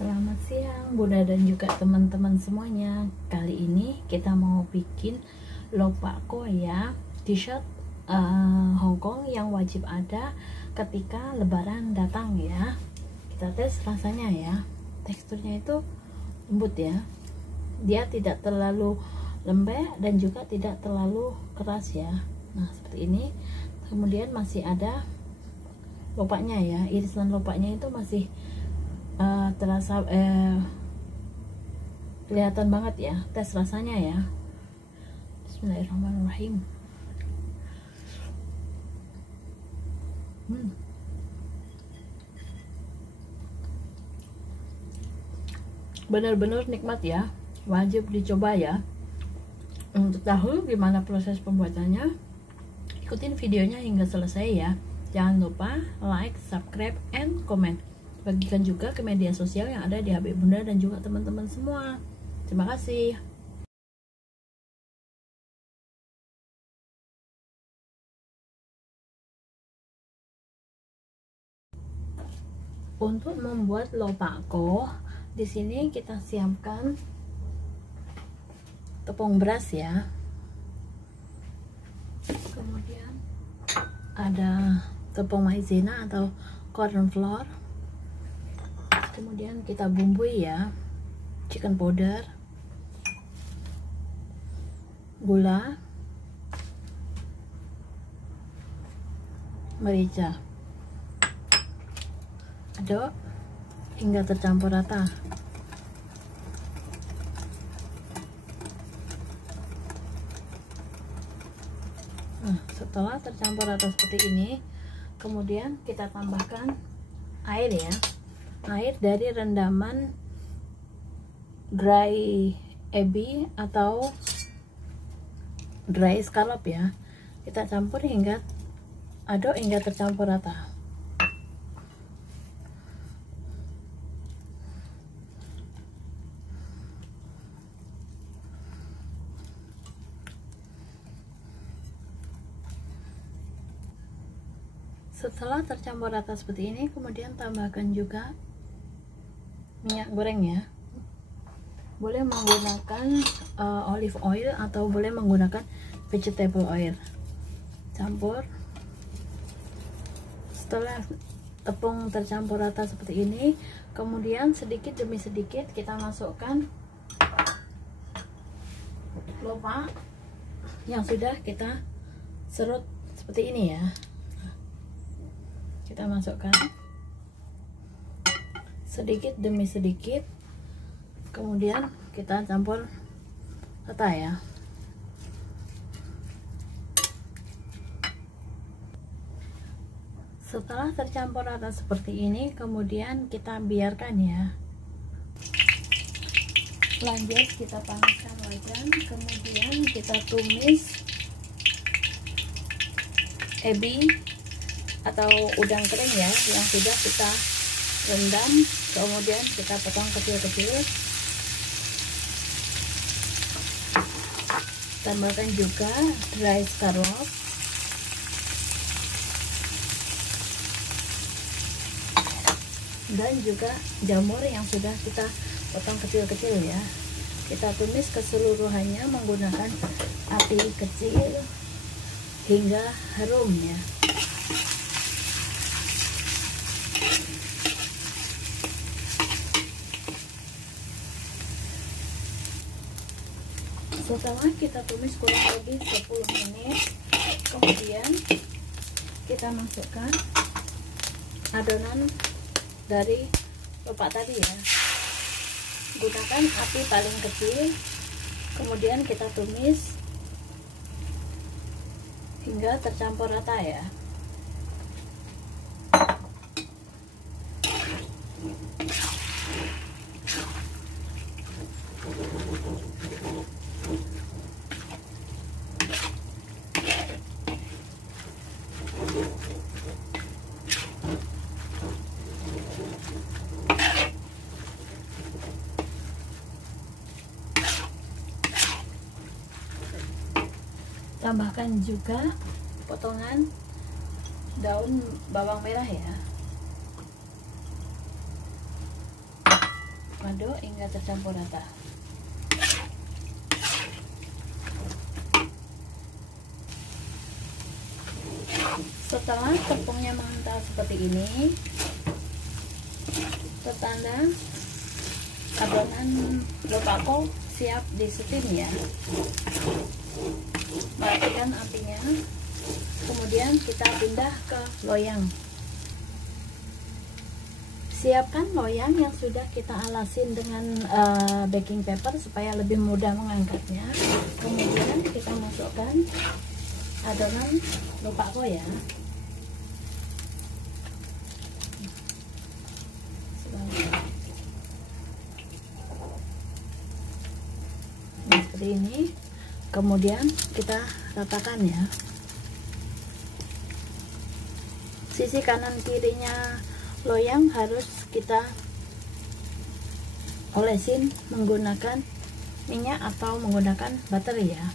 Selamat siang Bunda dan juga teman-teman semuanya. Kali ini kita mau bikin lopako ya, t-shirt Hong Kong yang wajib ada ketika lebaran datang ya. Kita tes rasanya ya. Teksturnya itu lembut ya. Dia tidak terlalu lembek dan juga tidak terlalu keras ya. Nah, seperti ini. Kemudian masih ada lopaknya ya. Irisan lopaknya itu masih terasa kelihatan banget ya. Tes rasanya ya. Bismillahirrahmanirrahim. Benar-benar nikmat ya, wajib dicoba ya. Untuk tahu gimana proses pembuatannya, ikutin videonya hingga selesai ya. Jangan lupa like, subscribe, and comment. Bagikan juga ke media sosial yang ada di HP Bunda dan juga teman-teman semua. Terima kasih. Untuk membuat lopako, di sini kita siapkan tepung beras ya. Kemudian ada tepung maizena atau corn flour. Kemudian kita bumbui ya, chicken powder, gula, merica. Aduk hingga tercampur rata. Nah, setelah tercampur rata seperti ini, kemudian kita tambahkan air ya. Air dari rendaman dry ebi atau dry scallop ya. Kita campur hingga aduk hingga tercampur rata. Setelah tercampur rata seperti ini, kemudian tambahkan juga minyak goreng ya. Boleh menggunakan olive oil atau boleh menggunakan vegetable oil. Campur. Setelah tepung tercampur rata seperti ini, kemudian sedikit demi sedikit kita masukkan lopak yang sudah kita serut seperti ini ya. Kita masukkan sedikit demi sedikit, kemudian kita campur rata ya. Setelah tercampur rata seperti ini, kemudian kita biarkan ya. Lanjut kita panaskan wajan, kemudian kita tumis ebi atau udang kering ya, yang sudah kita rendam, kemudian kita potong kecil-kecil. Tambahkan juga dry scallop, dan juga jamur yang sudah kita potong kecil-kecil ya. Kita tumis keseluruhannya menggunakan api kecil hingga harum ya. Setelah kita tumis kurang lebih 10 menit, kemudian kita masukkan adonan dari lopak tadi ya. Gunakan api paling kecil, kemudian kita tumis hingga tercampur rata ya. Tambahkan juga potongan daun bawang merah ya. aduk hingga tercampur rata. Setelah tepungnya mengental seperti ini, pertanda adonan lopako siap di steam ya. Matikan apinya, kemudian kita pindah ke loyang. Siapkan loyang yang sudah kita alasin dengan baking paper supaya lebih mudah mengangkatnya. Kemudian kita masukkan adonan lopako ya. Nah, seperti ini. Kemudian kita ratakan ya. Sisi kanan kirinya loyang harus kita olesin menggunakan minyak atau menggunakan butter ya.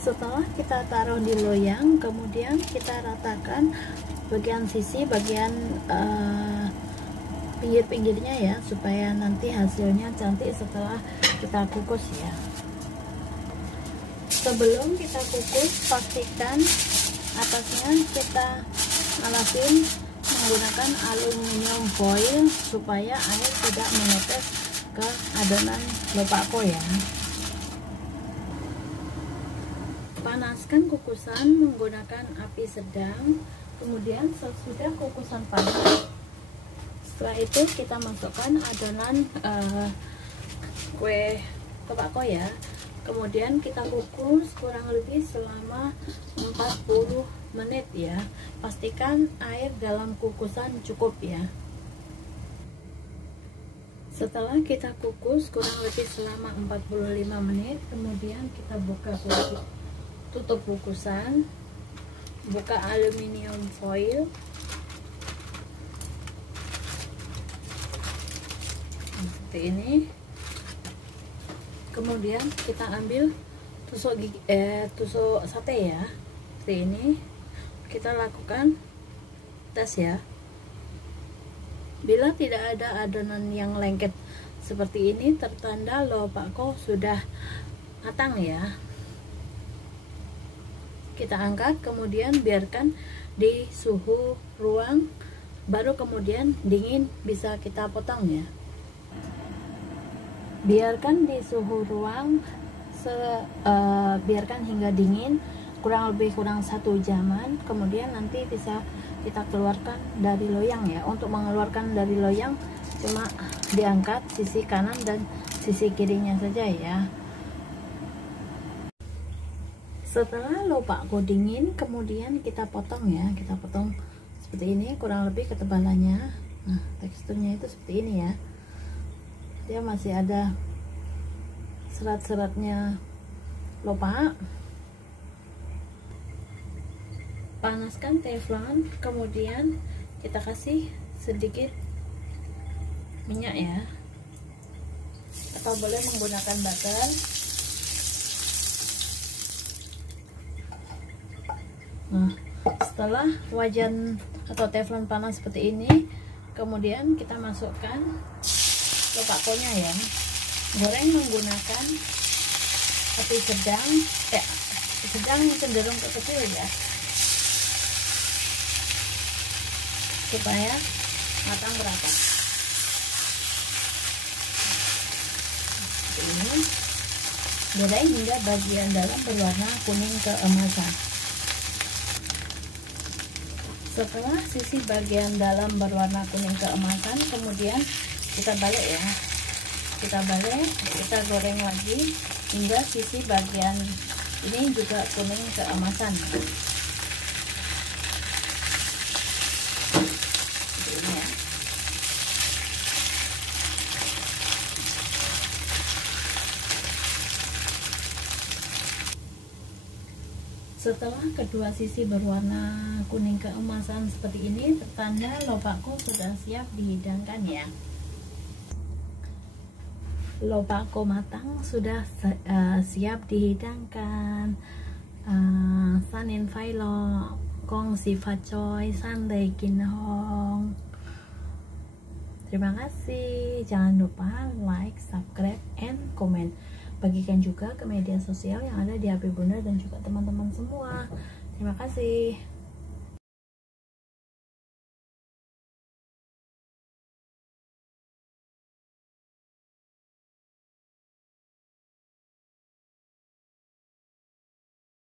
Setelah kita taruh di loyang, kemudian kita ratakan bagian sisi, bagian pinggir-pinggirnya ya, supaya nanti hasilnya cantik setelah kita kukus ya. Sebelum kita kukus, pastikan atasnya kita alasin menggunakan aluminium foil supaya air tidak menetes ke adonan lopako ya. Panaskan kukusan menggunakan api sedang, kemudian sesudah kukusan panas, setelah itu kita masukkan adonan kue lopako ya. Kemudian kita kukus kurang lebih selama 40 menit ya. Pastikan air dalam kukusan cukup ya. Setelah kita kukus kurang lebih selama 45 menit, kemudian kita buka tutup kukusan, buka aluminium foil, seperti ini. Kemudian kita ambil tusuk sate ya, seperti ini. Kita lakukan tes ya. Bila tidak ada adonan yang lengket seperti ini, tertanda lopako sudah matang ya. Kita angkat, kemudian biarkan di suhu ruang, baru kemudian dingin bisa kita potong ya. Biarkan di suhu ruang, biarkan hingga dingin kurang 1 jaman, kemudian nanti bisa kita keluarkan dari loyang ya. Untuk mengeluarkan dari loyang cuma diangkat sisi kanan dan sisi kirinya saja ya. Setelah lopako dingin, kemudian kita potong ya. Kita potong seperti ini, kurang lebih ketebalannya. Nah, teksturnya itu seperti ini ya. Dia masih ada serat-seratnya lopak. Panaskan teflon, kemudian kita kasih sedikit minyak ya, atau boleh menggunakan butter. Nah, setelah wajan atau teflon panas seperti ini, kemudian kita masukkan lopakonya ya. Goreng menggunakan api sedang, cenderung ke kecil ya, supaya matang merata. Seperti ini. Goreng hingga bagian dalam berwarna kuning keemasan. Setelah sisi bagian dalam berwarna kuning keemasan, kemudian kita balik ya. Kita balik, kita goreng lagi hingga sisi bagian ini juga kuning keemasan. Ini ya. Setelah kedua sisi berwarna kuning keemasan seperti ini, pertanda lopako sudah siap dihidangkan ya. Lopako matang sudah siap dihidangkan. Sanin Failo Kong Si Fa Choi San Dei Kin Hong. Terima kasih. Jangan lupa like, subscribe, and comment. Bagikan juga ke media sosial yang ada di HP Bunda dan juga teman-teman semua. Terima kasih.